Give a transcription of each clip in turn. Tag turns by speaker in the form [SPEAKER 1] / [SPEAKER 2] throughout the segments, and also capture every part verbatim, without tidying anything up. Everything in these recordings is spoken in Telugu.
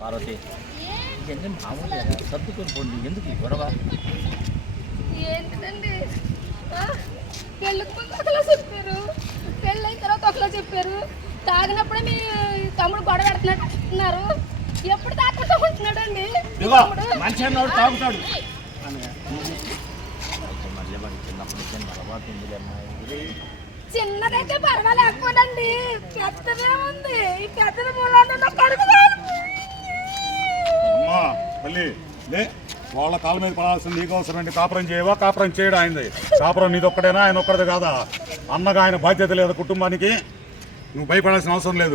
[SPEAKER 1] పార్వతి ఇవన్నీ మామూలుగా సర్దుకొని పోండి, ఎందుకు ఈ గొడవ?
[SPEAKER 2] ఏంటండి పెళ్ళికి ముందు ఒకలా చెప్పారు, పెళ్ళైన తర్వాత ఒకలా చెప్పారు. తాగినప్పుడే మీ తమ్ముడు గొడవ పెడుతున్నారు. ఎప్పుడు తాగుతూ ఉంటున్నాడు అండి
[SPEAKER 3] మనిషి అన్నాడు తాగుతాడు.
[SPEAKER 1] మళ్ళీ వాడి చిన్నప్పటి నుంచి అలవాటు ఉంది అమ్మాయి.
[SPEAKER 2] చిన్నదైతే పర్వాలేకపోనండి, పెద్దదే ఉంది. ఈ పెద్దది మూలాన్ని కడుగు
[SPEAKER 3] అమ్మా మళ్ళీ లే, వాళ్ళ కాళ్ళ మీద పడాల్సింది నీకు అవసరమండి. కాపురం చేయవా? కాపురం చేయడం ఆయనది. కాపురం నీది ఒక్కడేనా, ఆయన ఒక్కడిది కాదా? అన్నగా ఆయన బాధ్యత లేదు కుటుంబానికి. నువ్వు భయపడాల్సిన అవసరం లేదు.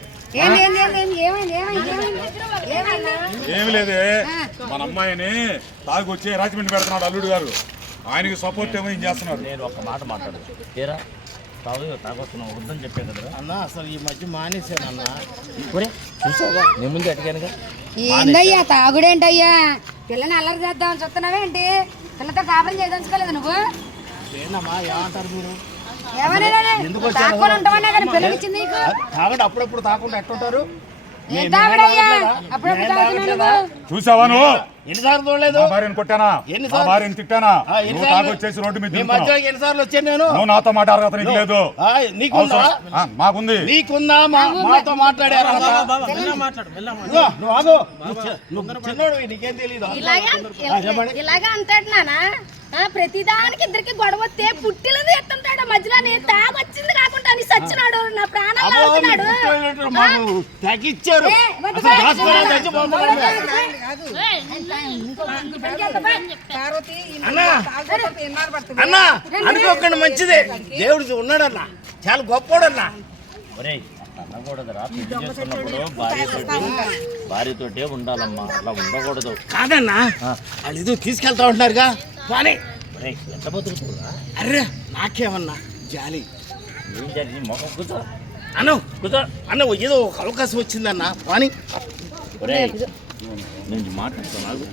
[SPEAKER 3] ఏమి లేదే, మన అమ్మాయిని తాగి వచ్చి రాజమండ్రి పెడుతున్నాడు అల్లుడు గారు. ఆయనకి సపోర్ట్ ఏమో ఏం చేస్తున్నారు.
[SPEAKER 1] నేను ఒక్క మాట మాట్లాడు తీరా తాగు తాగొస్తున్నావు వద్దని చెప్పాను కదా
[SPEAKER 4] అన్న. అసలు ఈ మధ్య మానేశాను అన్న.
[SPEAKER 1] ఒరే చూసావుగా నేను ముందు అడిగానుగా.
[SPEAKER 5] ఏందయ్యా తాగుడేంటయ్యా? పిల్లని అల్లరి చేద్దామని చూస్తున్నావేంటి? పిల్లతో కాపురం చేయదలుచుకోలేదు నువ్వు?
[SPEAKER 4] ఏందమ్మా ఏమంటారు మీరు?
[SPEAKER 5] ఏమన్నా తాక్కుని ఉంటామన్నా కానీ పిల్లలు ఇచ్చింది నీకు?
[SPEAKER 4] తాగండి అప్పుడప్పుడు తాకుండా ఎట్టుంటారు?
[SPEAKER 5] ఏం తాగుడయ్యా? అప్పుడప్పుడు తాగుతున్నావు.
[SPEAKER 3] చూసావా నువ్వు?
[SPEAKER 4] ఎన్నిసార్లు చూడలేదు?
[SPEAKER 3] నా భార్యను కొట్టానా? నా భార్యను తిట్టానా? నువ్వు తాగొచ్చేసి రోడ్డు మీద తిరుగుతున్నావు.
[SPEAKER 4] ఎన్నిసార్లు వచ్చాను నేను?
[SPEAKER 3] నువ్వు నాతో మాట్లాడగత నీకు లేదు.
[SPEAKER 4] నీకుందా?
[SPEAKER 3] ఆ, మాకుంది.
[SPEAKER 4] నీకుందా? మాతో మాట్లాడారు. నువ్వు ఆగు, నువ్వు చిన్నోడు, నీకేం తెలీదు.
[SPEAKER 2] ఇలాగా అంటాడునా? ప్రతిదానికి ఇద్దరికి గొడవ వస్తే పుట్టిలది ఎత్తుంటాడు మధ్యలో. నేను తాగొచ్చింది కాకుండా అని సచ్చినాడు, నా ప్రాణాలు లాగుతున్నాడు.
[SPEAKER 4] తగ్గిచ్చారు. అన్నా అనుకోకుండా మంచిదే, దేవుడు ఉన్నాడన్నా, చాలా గొప్పోడన్నా.
[SPEAKER 1] ఒరే అనకూడదురా, పెళ్లి చేసుకున్నప్పుడు భార్యతోటి భార్యతోటే ఉండాలమ్మా, అలా ఉండకూడదు.
[SPEAKER 4] కాదన్నా, వాళ్ళు ఇది తీసుకెళ్తా ఉంటున్నారుగా. కానీ
[SPEAKER 1] ఎంత బతుకుతురా?
[SPEAKER 4] అర్రే నాకేమన్నా జాలి.
[SPEAKER 1] ఏం జరిగింది? మొక్క కూర్చో
[SPEAKER 4] అన్న
[SPEAKER 1] కూర్చో
[SPEAKER 4] అన్న, ఏదో ఒక అవకాశం వచ్చిందన్న. కానీ
[SPEAKER 1] ఒరే నేను మాట్లాడుతున్నాను.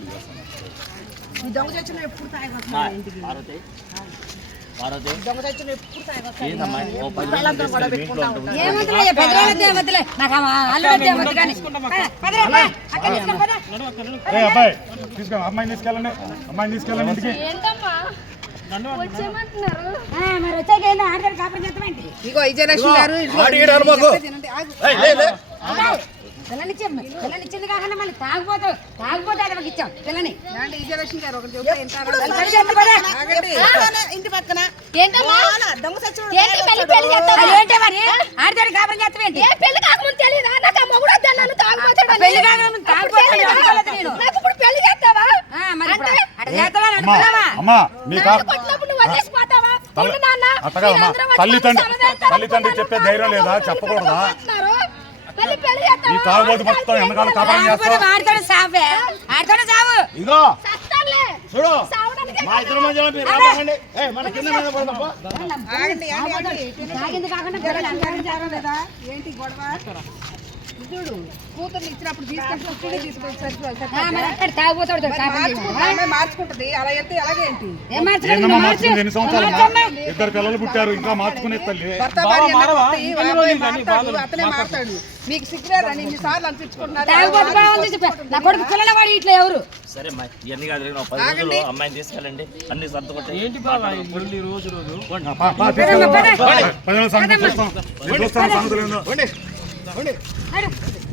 [SPEAKER 1] పార్వతి పార్వతి ఏందమ్మా ఓ పది రోజులు తీసుకెళ్ళి మీ ఇంట్లో ఉంటుంది.
[SPEAKER 5] ఏమొద్దులే, పెద్దవాళ్ళతో ఏమొద్దులే, నాకు ఆ అల్లుడితో ఏమొద్దు కానీ. పదరా, అక్కడ తీసుకొని పద.
[SPEAKER 3] ఏ అబ్బాయి తీసుకెళ్ళి అమ్మాయిని తీసుకెళ్ళండి, అమ్మాయిని తీసుకెళ్ళండి ఇంటికి.
[SPEAKER 2] ఏంటమ్మా వచ్చేయమంటున్నారు?
[SPEAKER 5] ఆ, మరి వచ్చాక ఏందో ఆడదారు కాపురం చేస్తామేంటి?
[SPEAKER 6] ఇగో విజయలక్ష్మి గారు
[SPEAKER 4] ఆడియడారు మాకు. ఏయ్, లే, లే.
[SPEAKER 5] పిల్లని ఇచ్చాం, పిల్లని ఇచ్చింది కాకుండా మళ్ళీ తాగిపోతూ తాగిపోతే అడవకి ఇచ్చాం పిల్లని.
[SPEAKER 6] విజయలక్ష్మి గారు ఒకటి చెప్తే వింటారా?
[SPEAKER 5] పని చేస్తా పద.
[SPEAKER 6] ఆగండి. ఇంటి పక్కన
[SPEAKER 2] ఏంటమ్మా
[SPEAKER 6] దొంగ సచ్చినోడు
[SPEAKER 2] ఏంటి పెళ్లి పెళ్లి చేస్తావా?
[SPEAKER 5] ఏంటి మరి ఆడదారు కాపురం చేస్తామేంటి?
[SPEAKER 2] ఏ పెళ్లి కాకముందు తెలీదా? నాకు ఆ మొగుడు వద్దా, నన్ను తాగుపోతాడు అని.
[SPEAKER 5] పెళ్లి కాకముందు తాగుపోతాడు
[SPEAKER 2] తెలీదా?
[SPEAKER 5] అనుకోలేదు నేను.
[SPEAKER 2] నాకు ఇప్పుడు పెళ్లి చేస్తావా?
[SPEAKER 5] ఆ, మరి ఇప్పుడు అట్ట చేస్తావా అని
[SPEAKER 3] అమ్మా
[SPEAKER 5] అనుకున్నావా?
[SPEAKER 3] అమ్మా మీ కా
[SPEAKER 2] నన్ను కొట్టినప్పుడు నువ్వు వదిలేసిపోతావా? ఉండు నాన్న.
[SPEAKER 3] అత్తగాదమ్మా,
[SPEAKER 2] మీరందరూ వచ్చి
[SPEAKER 3] తల్లి తండ్రి
[SPEAKER 2] నన్ను సమాధానం
[SPEAKER 3] తల్లి తండ్రి చెప్పే ధైర్యం లేదా? చెప్పకూడదా?
[SPEAKER 2] చెప్తున్నారు. పెళ్లి పెళ్లి
[SPEAKER 3] ఈ
[SPEAKER 2] చేస్తావా?
[SPEAKER 3] తాగుబోతు మొత్తం ఎంతకాలం కాపురం
[SPEAKER 5] తాగిపోతే
[SPEAKER 3] చేస్తావు?
[SPEAKER 5] ఆడతాడు సావే, ఆడతాడు సావు.
[SPEAKER 4] ఇగో
[SPEAKER 2] చస్తానులే.
[SPEAKER 4] చూడు,
[SPEAKER 2] సావడానికే
[SPEAKER 4] మా ఇద్దరి మధ్యలో మీరు రాకండి. ఏ మన కింద మీద పడదప్ప.
[SPEAKER 6] ఆగండి ఆగండి, ఆగండి.
[SPEAKER 5] తాగింది కాకుండా పిల్లలు అంటారు
[SPEAKER 6] చేరం లేదా? ఏంటి గొడవ? చూడు, కూతుర్ని ఇచ్చినప్పుడు తీసుకెళ్ళి తీసుకొచ్చి
[SPEAKER 5] ఆ, మరి అక్కడ తాగిపోతాడు కాపురం చేయాలి.
[SPEAKER 6] మార్చుకుంటది. అలా వెళ్తే ఎలాగేంటి?
[SPEAKER 5] ఏం మార్చుకోవాలి?
[SPEAKER 3] ఏందమ్మా
[SPEAKER 5] మార్చు.
[SPEAKER 3] మార్చుకుంది? ఎన్ని సంవత్సరాలు? ఇద్దరు పిల్లలు పుట్టారు, ఇంకా మార్చుకునే తల్లి.
[SPEAKER 6] భర్త భార్య అన్న కొత్త ఈ అబ్బాయి మాట్లాడు, అతనే మాట్లాడు. మీకు సిగ్గులేదని ఇన్ని సార్లు అనిపించుకుంటున్నారు.
[SPEAKER 5] తాగిపోతే బాగుంది చెప్పా. నా కొడుకు పిల్లల వాడు ఇట్లా ఎవరు?
[SPEAKER 1] సరే అమ్మా, ఇవన్నీ కాదు ఒక పది రోజులు అమ్మాయిని తీసుకెళ్ళండి, అన్ని సర్దుకుంటే ఏంటి
[SPEAKER 4] రోజు రోజు
[SPEAKER 3] పా, పా, తీసుకెళ్ళు. పది రోజుల సంగతి చూస్తాం. రేపు చూస్తాం సంగతులు ఏందో.
[SPEAKER 5] అడు.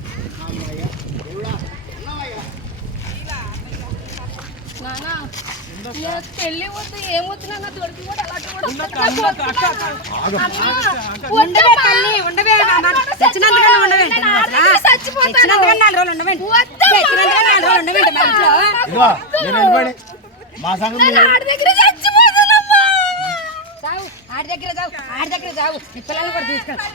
[SPEAKER 2] నాన్న, నాకు పెళ్లి వద్దు, ఏం వద్దు నాన్న. దొరికి కూడా అలాంటి కూడా వద్దు. నాకు వద్దు నాన్న. అమ్మా,
[SPEAKER 5] ఉండవే తల్లి, ఉండవే. తెచ్చినందుకన్నా ఉండవేంటి?
[SPEAKER 2] నేను ఆల్రెడీ చచ్చిపోతాను.
[SPEAKER 5] తెచ్చినందుకన్నా నాలుగు రోజులు ఉండవేంటి?
[SPEAKER 2] వద్దు.
[SPEAKER 5] తెచ్చినందుకన్నా నాలుగు రోజులు ఉండవేంటి మా ఇంట్లో?
[SPEAKER 4] ఇదిగో నేను వెళ్ళిపోయి మా సంగతి
[SPEAKER 2] నేను ఆడి దగ్గర చచ్చిపోతానమ్మా.
[SPEAKER 5] చావు, ఆడి దగ్గర చావు, ఆడి దగ్గర చావు. నీ పిల్లల్ని కూడా తీసుకెళ్ళి